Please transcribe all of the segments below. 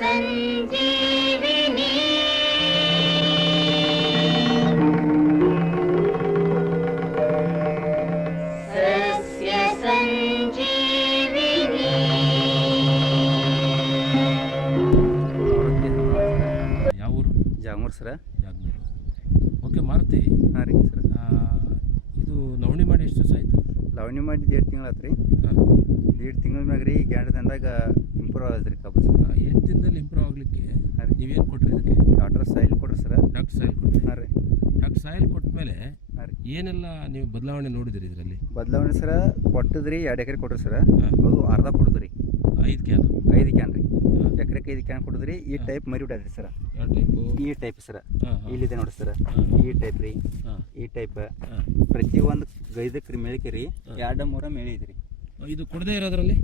ಸಂಜೀವಿನಿ. ಸಸ್ಯ ಸಂಜೀವಿನಿ. ಯಾವ ಊರು? ಜಾಮೂರ್ ಸರ. ಯಾಗ್ನೂರು ಓಕೆ ಮಾರುತಿ. ಹಾಂ ರೀ ಸರ್. ಇದು ಲವಣಿ ಮಾಡಿ ಎಷ್ಟು ದಿವಸ ಆಯಿತು? ಲವಣಿ ಮಾಡಿ ದೇಡ್ ತಿಂಗಳು ಆತ್ರಿ. ಹಾಂ. ದೇಡ್ ತಿಂಗಳ ಮ್ಯಾಗ ರೀ ಈಗ ಎರಡು ದಿನದಾಗ ಇಂಪ್ರೂವ್ ಆಗತ್ತೆ ಕಬ್ಬು ಸರ್. ಎಂಟು ದಿನದಲ್ಲಿ ಇಂಪ್ರೂವ್ ಆಗಲಿಕ್ಕೆ ಅರೆ ನೀವೇನು ಕೊಟ್ರಿ ಇದಕ್ಕೆ? ಡಾಕ್ಟರ್ ಸೈಲ್ ಕೊಡ್ರಿ ಸರ್. ಡಾಕ್ಟರ್ ಸಾಯಿಲ್ ಕೊಟ್ರಿ. ಹಾಂ ರೀ. ಡಾಕ್ಟರ್ ಸಾಯಿಲ್ ಕೊಟ್ಟ ಮೇಲೆ ಏನೆಲ್ಲ ನೀವು ಬದಲಾವಣೆ ನೋಡಿದಿರಿ ಇದರಲ್ಲಿ? ಬದಲಾವಣೆ ಸರ ಕೊಟ್ಟದ್ರಿ ಎರಡು ಎಕರೆ ಕೊಟ್ರಿ ಸರ. ಅದು ಅರ್ಧ ಕೊಡುದ್ರಿ. ಐದು ಕ್ಯಾನ್. ಐದು ಕ್ಯಾನ್ ರೀ. ಎಕರೆಗೆ ಐದು ಕ್ಯಾನ್ ಕೊಡಿದ್ರಿ ಈ ಟೈಪ್ ಮರಿ ಬಿಡದ್ರಿ ಸರ್. ಈ ಟೈಪ್ ಸರ. ಇಲ್ಲಿದೆ ನೋಡಿ ಸರ್. ಈ ಟೈಪ್ ರೀ. ಈ ಟೈಪ್. ಪ್ರತಿ ಪ್ರತಿಯೊಂದು ಗೈದಕ್ಕೆ ರೀ ಮೇಳಿಕೆ ರೀ. ಎರಡು ಮೂರ ಮೇಳಿದ್ರಿ ಇದು ಕೊಡದೇ ಇರೋದ್ರಲ್ಲಿ?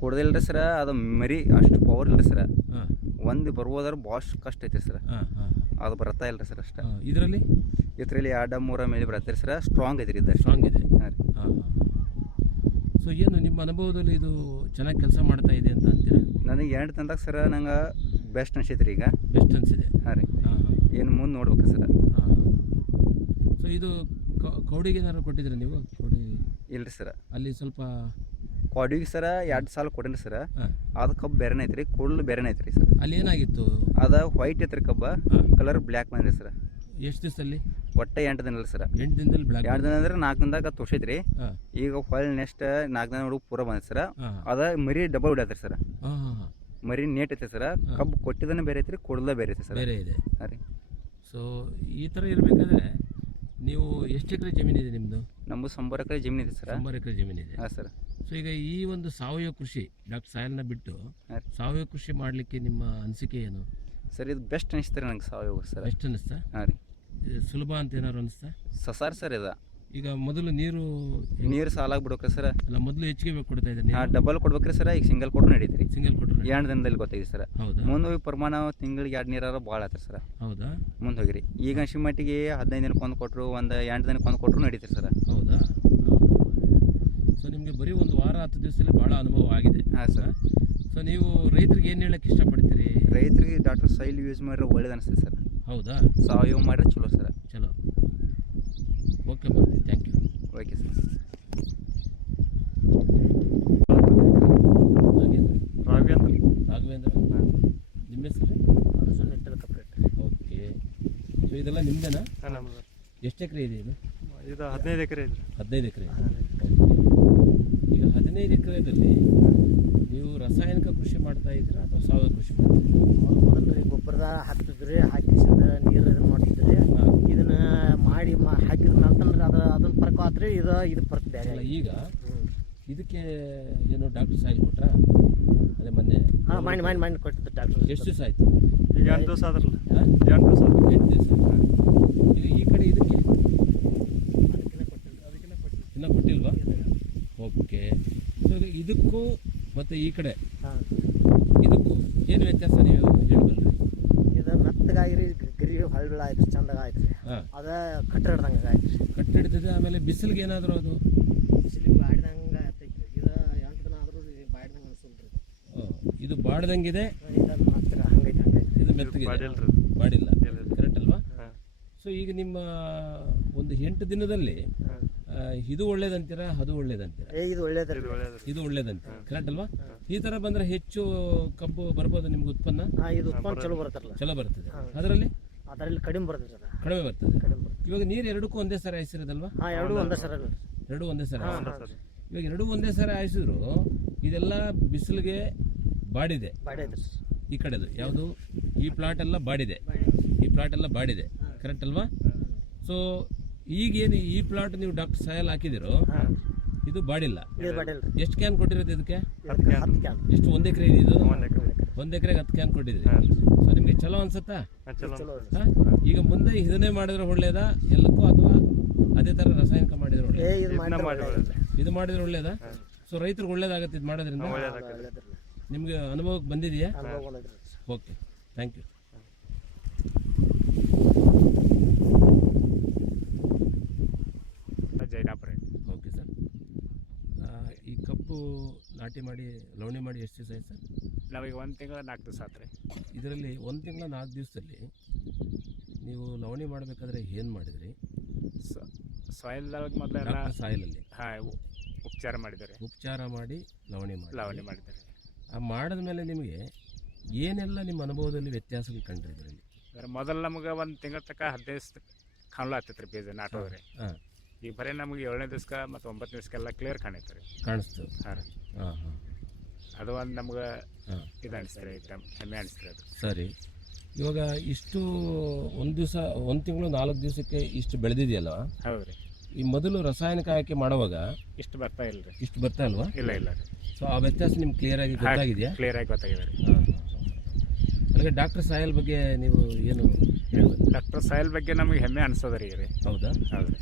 ಕೊಡದಿಲ್ರಿ ಸರ ಅದು ಮರಿ ಅಷ್ಟು ಪವರ್ ಇಲ್ರಿ ಸರ. ಒಂದು ಬರ್ಬೋದಾದ್ರೆ ಭಾಳ ಕಷ್ಟ ಐತೆ ಸರ. ಅದು ಬರ್ತಾ ಇಲ್ರಿ ಸರ್ ಅಷ್ಟೇ. ಇದರಲ್ಲಿ? ಇದರಲ್ಲಿ ಎರಡ ಮೂರ ಮೇಲೆ ಬರತ್ತೆ ಸರ ಸ್ಟ್ರಾಂಗ್ ಐತೆ ಇದು ಸ್ಟ್ರಾಂಗ್ ಇದೆ. ಹಾಂ ರೀ. ಹಾಂ ಸೊ ಏನು ನಿಮ್ಮ ಅನುಭವದಲ್ಲಿ ಇದು ಚೆನ್ನಾಗಿ ಕೆಲಸ ಮಾಡ್ತಾ ಇದೆ ಅಂತ ಅಂತೀರಾ? ನನಗೆ ಎರಡು ತಂದಾಗ ಸರ ನಂಗೆ ಬೆಸ್ಟ್ ಅನ್ಸೈತ್ರಿ ಈಗ. ಬೆಸ್ಟ್ ಅನಿಸಿದೆ. ಹಾಂ ರೀ. ಏನು ಮುಂದೆ ನೋಡ್ಬೇಕು ಸರ. ಹಾಂ ಸೊ ಇದು ಕೌಡಿಗೆ ಏನಾದ್ರು ಕೊಟ್ಟಿದ್ದೀರಾ ನೀವು? ಕೌಡಿ ಇಲ್ರಿ ಸರ. ಅಲ್ಲಿ ಸ್ವಲ್ಪ ಕ್ವಾಡಿಗೆ ಸರ ಎರಡು ಸಾಲ ಕೊಡೇನಿ ಸರ. ಅದು ಕಬ್ಬು ಬೇರೆನೇ ಐತ್ರಿ ಕೂಡಲು ಬೇರೆನೇ ಐತ್ರಿ ಸರ್. ಅಲ್ಲಿ ಏನಾಗಿತ್ತು? ಅದ ವೈಟ್ ಐತ್ರಿ ಕಬ್ಬ ಕಲರ್ ಬ್ಲ್ಯಾಕ್ ಬಂದಿದೆ ಸರ್. ಎಷ್ಟು ದಿವಸದಲ್ಲಿ? ಒಟ್ಟೆ ಎಂಟು ದಿನ ಸರ್. ಸರ ಎಂಟು ದಿನದಲ್ಲಿ ಬ್ಲ್ಯಾಕ್ ಎರಡು ದಿನ ಅಂದ್ರೆ ನಾಲ್ಕು ದಿನದಾಗ ತೋರ್ಸೈತ್ರಿ ರೀ ಈಗ ಹೊಳ್ ನೆಕ್ಸ್ಟ್ ನಾಲ್ಕು ದಿನ ಹುಡುಗ ಪೂರ ಬಂದೈತೆ ಸರ್. ಅದ ಮರಿ ಡಬಲ್ ಹೊಡ್ಯಾತ್ರಿ ಸರ. ಮರಿ ನೇಟ್ ಐತೆ ಸರ್. ಕಬ್ಬು ಕೊಟ್ಟಿದ್ದನೇ ಬೇರೆ ಐತ್ರಿ ಕೊಡ್ದ ಬೇರೆ ಐತೆ ಸರ್. ಬೇರೆ ಇದೆ. ಹಾಂ ರೀ. ಸೊ ಈ ಥರ ಇರಬೇಕಾದ್ರೆ ನೀವು ಎಷ್ಟು ಎಕರೆ ಜಮೀನಿದೆ ನಿಮ್ಮದು ನಮ್ಮದು ಸಂಬಾರ ಎಕರೆ ಜಮೀನು ಸರ್. ಸಂಬಾರ ಎಕರೆ ಜಮೀನಿದೆ ಹಾಂ ಸರ್. ಸೊ ಈಗ ಈ ಒಂದು ಸಾವಯವ ಕೃಷಿ ಡಾಕ್ಟರ್ ಸಾಯಲ್ನ ಬಿಟ್ಟು ಸಾವಯವ ಕೃಷಿ ಮಾಡಲಿಕ್ಕೆ ನಿಮ್ಮ ಅನಿಸಿಕೆ ಏನು? ಸರ್ ಇದು ಬೆಸ್ಟ್ ಅನಿಸ್ತಾರೆ ನಂಗೆ ಸಾವಯವ ಸರ್. ಬೆಸ್ಟ್ ಅನಿಸ್ತಾ? ಹಾಂ ರೀ. ಇದು ಸುಲಭ ಅಂತ ಏನಾದ್ರು ಅನಿಸ್ತಾ? ಸಸಾರ್ ಸರ್ ಇದು. ಈಗ ಮೊದಲು ನೀರು ನೀರು ಸಾಲಾಗಿ ಬಿಡೋಕೆ ಸರ್. ಅಲ್ಲ ಮೊದಲು ಹೆಚ್ಚಿಗೆ ಬೇಕು ಕೊಡ್ತಾ ಇದ್ದೀನಿ ಹಾಂ ಡಬಲ್ ಕೊಡ್ಬೇಕ್ರಿ ಸರ್. ಈಗ ಸಿಂಗಲ್ ಕೊಟ್ಟರು ನಡೀತ್ರಿ. ಸಿಂಗಲ್ ಕೊಟ್ಟರು ಎರಡು ದಿನದಲ್ಲಿ ಗೊತ್ತಾಗಿದೆ ಸರ್. ಹೌದಾ? ಮುಂದೆ ಹೋಗಿ ಪ್ರಮಾಣ ತಿಂಗಳಿಗೆ ಎರಡು ನೀರಾರ ಭಾಳ ಆತ್ರಿ ಸರ್. ಹೌದಾ? ಮುಂದೆ ಹೋಗಿರಿ. ಈಗ ಶಿವಮಟ್ಟಿಗೆ ಮಟ್ಟಿಗೆ ಹದಿನೈದು ದಿನಕ್ಕೆ ಒಂದು ಕೊಟ್ಟರು ಒಂದು ಎಂಟು ದಿನಕ್ಕೆ ಒಂದು ಕೊಟ್ಟರು ನಡೀತೀರಿ ಸರ್. ಹೌದಾ? ಸೊ ನಿಮಗೆ ಬರೀ ಒಂದು ವಾರ ಹತ್ತು ದಿವಸದಲ್ಲಿ ಭಾಳ ಅನುಭವ ಆಗಿದೆ. ಹಾಂ ಸರ್ ಸೊ ನೀವು ರೈತರಿಗೆ ಏನು ಹೇಳಕ್ಕೆ ಇಷ್ಟಪಡ್ತೀರಿ? ರೈತರಿಗೆ ಡಾಕ್ಟರ್ ಸೈಲ್ ಯೂಸ್ ಮಾಡಿದ್ರೆ ಒಳ್ಳೇದು ಅನಿಸ್ತದೆ ಸರ್ ಹೌದಾ? ಸಾವಯವ ಮಾಡಿದ್ರೆ ಚಲೋ ಸರ್ ಚಲೋ. ಓಕೆ ಬರ್ತೀನಿ. Thank you okay sir Raghavendra. Raghavendra. ನಿಮ್ಮ ಹೆಸರು? ಅರ್ಜುನ್ ಇಟ್ಟದ ಕಪ್ರೇಟ್. ಓಕೆ ಸೊ ಇದೆಲ್ಲ ನಿಮ್ಮದೇನಾ ಎಷ್ಟು ಎಕರೆ ಇದೆ ಇದು? ಇದು ಹದಿನೈದು ಎಕರೆ ಇದೆ. ಹದಿನೈದು ಎಕರೆ ಹದಿನೈದು ಎಕರೆದಲ್ಲಿ ನೀವು ರಾಸಾಯನಿಕ ಕೃಷಿ ಮಾಡ್ತಾ ಇದ್ದೀರಾ ಅಥವಾ ಸಾವಯವ ಕೃಷಿ ಮಾಡ್ತಾ ಇದ್ದೀರಾ? ಮೊದಲು ರೀ ಗೊಬ್ಬರದ ಹಾಕ್ತಿದ್ರಿ ಹಾಕಿ ನೀರು ಇದನ್ನು ಮಾಡ್ತಿದ್ರಿ. ಇದನ್ನ ಮಾಡಿ ಮಾ ಹಾಕಿದ ಮ್ಯಾಲ್ತಂದ್ರೆ ಅದು ಅದನ್ನ ಫರ್ಕ್ ಆತ್ರಿ ಇದು ಇದು ಫರ್ಕ್ ಬೇರೆ ಈಗ ಇದಕ್ಕೆ ಏನು ಡಾಕ್ಟರ್ ಸಾಯಿಲ್ ಕೊಟ್ರಾ? ಅದೇ ಮೊನ್ನೆ ಹಾಂ ಮಾಡಿ ಮಾಡಿ ಮಾಡಿ ಕೊಟ್ಟಿದ್ದು ಡಾಕ್ಟರ್ ಎಷ್ಟು ದಿವಸ ಆಯಿತು? ಈಗ ಎಂಟು ದಿವಸ ಆದ್ರಲ್ಲ. ಎಂಟು ದಿವಸ ಎಂಟು ದಿವಸ ಈಗ ಈ ಕಡೆ ಇದಕ್ಕೆ? ಇನ್ನೂ ಕೊಟ್ಟಿಲ್ವಾ? ಓಕೆ ಸೊ ಇದಕ್ಕೂ ಮತ್ತು ಈ ಕಡೆ ಹಾಂ. ಇದಕ್ಕೂ ಏನು ವ್ಯತ್ಯಾಸ ನೀವು ಹೇಳ್ಬಲ್ರಿ ಇದು ಮೆತ್ತಗಾಗಿರಿ ಗಿರಿ ಹಳ್ಳ ಆಯ್ತು ಚಂದಾಗ ಆಯ್ತು. ರೀ ಹಾಂ. ಅದ ಕಟ್ಟಡ್ದಂಗೆ ಆಯ್ತು. ಕಟ್ಟಿಡ್ತದೆ ಆಮೇಲೆ ಬಿಸಿಲಿಗೆ ಏನಾದರೂ ಅದು? ಬಿಸಿಲಿಗೆ ಬಾಡ್ದಂಗೆ ಆಯ್ತೈತಿ ಇದು ಎಂಟು ದಿನ ಆದರೂ ಬಾಡ್ದಂಗೆ ಅನ್ಸಲ್ರಿ ಇದು ಬಾಡ್ದಂಗಿದೆ? ಇದನ್ನು ಮಾತ್ರ ಹಂಗೈತೆ ಹಂಗೈತೆ. ಇದು ಮೆತ್ತಗೆ ಮಾಡಿಲ್ಲ ಕರೆಕ್ಟ್ ಅಲ್ವಾ? ಸೊ ಈಗ ನಿಮ್ಮ ಒಂದು ಎಂಟು ದಿನದಲ್ಲಿ ಇದು ಒಳ್ಳೇದಂತೀರಾ ಅದು ಒಳ್ಳೇದಂತೀರಾ? ಏ ಇದು ಒಳ್ಳೇದಂತೆ ಇದು ಒಳ್ಳೇದಂತೀರ? ಕರೆಕ್ಟ್ ಅಲ್ವಾ? ಈ ತರ ಬಂದ್ರೆ ಹೆಚ್ಚು ಕಬ್ಬು ಬರ್ಬೋದು ನಿಮ್ಗೆ ಉತ್ಪನ್ನ? ಹಾಂ ಇದು ಉತ್ಪನ್ನ ಚಲೋ ಬರ್ತಲ್ಲ ಚಲೋ ಬರ್ತದೆ. ಅದರಲ್ಲಿ? ಅದರಲ್ಲಿ ಕಡಿಮೆ ಬರ್ತದೆ ಸರ್. ಕಡಿಮೆ ಬರ್ತದೆ. ಕಡಿಮೆ ಬರ್ತದೆ. ಇವಾಗ ನೀರು ಎರಡಕ್ಕೂ ಒಂದೇ ಸರಿ ಹಾಯಿಸಿರೋದಲ್ವಾ? ಹಾಂ ಎರಡು ಒಂದೇ ಸರ ಎರಡು ಒಂದೇ ಸರಿ. ಇವಾಗ ಎರಡು ಒಂದೇ ಸರಿ ಹಾಯಿಸಿದ್ರು ಇದೆಲ್ಲ ಬಿಸಿಲಿಗೆ ಬಾಡಿದೆ. ಬಾಡಿ ಐತ್ರಿ ಈ ಕಡೆದು ಯಾವುದು? ಈ ಪ್ಲಾಟ್ ಎಲ್ಲ ಬಾಡಿದೆ. ಈ ಪ್ಲಾಟ್ ಎಲ್ಲ ಬಾಡಿದೆ. ಕರೆಕ್ಟ್ ಅಲ್ವಾ? ಸೊ ಈಗೇನು ಈ ಪ್ಲಾಟ್ ನೀವು ಡಾಕ್ಟರ್ ಸಾಯಲ್ ಹಾಕಿದಿರೋ ಇದು ಬಾಡಿಲ್ಲ. ಎಷ್ಟು ಕ್ಯಾನ್ ಕೊಟ್ಟಿರೋದು ಇದಕ್ಕೆ? ಎಷ್ಟು ಒಂದು ಎಕರೆ ಇದೆ ಇದು? ಒಂದು ಎಕರೆಗೆ ಹತ್ತು ಕ್ಯಾನ್ ಕೊಟ್ಟಿದ್ರಿ ಸೊ ನಿಮಗೆ ಚಲೋ ಅನ್ಸುತ್ತಾ? ಚಲೋ ಈಗ ಮುಂದೆ ಇದನ್ನೇ ಮಾಡಿದ್ರೆ ಒಳ್ಳೇದಾ? ಎಲ್ಲಕ್ಕೂ ಅಥವಾ ಅದೇ ತರ ರಾಸಾಯನಿಕ ಮಾಡಿದ್ರೆ ಒಳ್ಳೇದು? ಇದು ಮಾಡಿದ್ರೆ ಒಳ್ಳೇದಾ. ಸೊ ರೈತರಿಗೆ ಒಳ್ಳೇದಾಗತ್ತೆ ಇದು ಮಾಡೋದ್ರಿಂದ? ನಿಮ್ಗೆ ಅನುಭವಕ್ಕೆ ಬಂದಿದೆಯಾ? Okay thank you Jainapura okay sir ಈ ಕಬ್ಬು ನಾಟಿ ಮಾಡಿ ಲವಣಿ ಮಾಡಿ ಎಷ್ಟು ದಿವಸ ಆಯ್ತು ಸರ್? ನಾವೀಗ ಒಂದು ತಿಂಗಳ ನಾಲ್ಕು ದಿವಸ ಆತ್ರಿ. ಇದರಲ್ಲಿ ಒಂದು ತಿಂಗಳ ನಾಲ್ಕು ದಿವಸದಲ್ಲಿ ನೀವು ಲವಣಿ ಮಾಡಬೇಕಾದ್ರೆ ಏನು ಮಾಡಿದ್ರಿ? ಸಾಯಿಲ್ದಾಗ ಮೊದಲೆಲ್ಲ ಡಾಕ್ಟರ್ ಸಾಯಿಲಲ್ಲಿ. ಹಾಂ ಉಪಚಾರ ಮಾಡಿದ್ದಾರೆ. ಉಪಚಾರ ಮಾಡಿ ಲವಣಿ ಮಾಡಿ ಲವಣಿ ಮಾಡಿದ್ದಾರೆ. ಆ ಮಾಡಿದ ಮೇಲೆ ನಿಮಗೆ ಏನೆಲ್ಲ ನಿಮ್ಮ ಅನುಭವದಲ್ಲಿ ವ್ಯತ್ಯಾಸಗಳು ಕಂಡ್ರಿ ಇದರಲ್ಲಿ? ಮೊದಲು ನಮಗೆ ಒಂದು ತಿಂಗಳ ತನಕ ಹದಿನೈದು ದಿವಸ ಕಾಣಲು ಆಗ್ತೈತೆ ರೀ ಬೀಜ ನಾಟೋದ್ರೆ. ಹಾಂ. ಈಗ ಬರೀ ನಮಗೆ ಏಳನೇ ದಿವ್ಸಕ್ಕೆ ಮತ್ತು ಒಂಬತ್ತನೇ ದಿವ್ಸಕ್ಕೆಲ್ಲ ಕ್ಲಿಯರ್ ಕಾಣೈತೆ ರೀ. ಕಾಣಿಸ್ತು. ಹಾಂ ರೀ. ಹಾಂ ಹಾಂ. ಅದು ಒಂದು ನಮ್ಗೆ ಹಾಂ. ಇದು ಅನಿಸ್ತಾರೆ ಹೆಮ್ಮೆ ಅನಿಸ್ತಾರೆ ಅದು. ಸರಿ. ಇವಾಗ ಇಷ್ಟು ಒಂದು ದಿವಸ ಒಂದು ತಿಂಗಳು ನಾಲ್ಕು ದಿವಸಕ್ಕೆ ಇಷ್ಟು ಬೆಳೆದಿದೆಯಲ್ಲ ಹೌದು ರೀ. ಈ ಮೊದಲು ರಾಸಾಯನಿಕ ಆಯ್ಕೆ ಮಾಡುವಾಗ ಇಷ್ಟು ಬರ್ತಾ ಇಲ್ಲ ರೀ. ಇಷ್ಟು ಬರ್ತಾ ಇಲ್ವಾ? ಇಲ್ಲ ಇಲ್ಲ ರೀ. ಸೊ ಆ ವ್ಯತ್ಯಾಸ ನಿಮ್ಗೆ ಕ್ಲಿಯರ್ ಆಗಿ ಗೊತ್ತಾಗಿದೆಯಾ? ಕ್ಲಿಯರ್ ಆಗಿ ಗೊತ್ತಾಗಿದೆ ರೀ. ಹಾಂ ಹಾಗೆ ಡಾಕ್ಟರ್ ಸಾಯಲ್ ಬಗ್ಗೆ ನೀವು ಏನು ಹೇಳ್ಬೇಕು? ಡಾಕ್ಟರ್ ಸಾಯಲ್ ಬಗ್ಗೆ ನಮಗೆ ಹೆಮ್ಮೆ ಅನಿಸೋದ್ರಿ ರೀ ರೀ ಹೌದಾ? ಹೌದು ರೀ.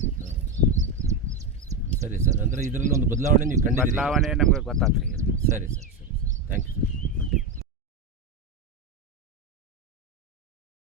ಸರಿ ಸರ್. ಅಂದರೆ ಇದರಲ್ಲಿ ಒಂದು ಬದಲಾವಣೆ ನೀವು ಕಂಡಿದ್ದೀರಿ ಬದಲಾವಣೆ ನಮ್ಗೆ ಗೊತ್ತಾತ್ರಿ ಸರಿ ಸರ್ ಸರಿ ಥ್ಯಾಂಕ್ ಯು ಸರ್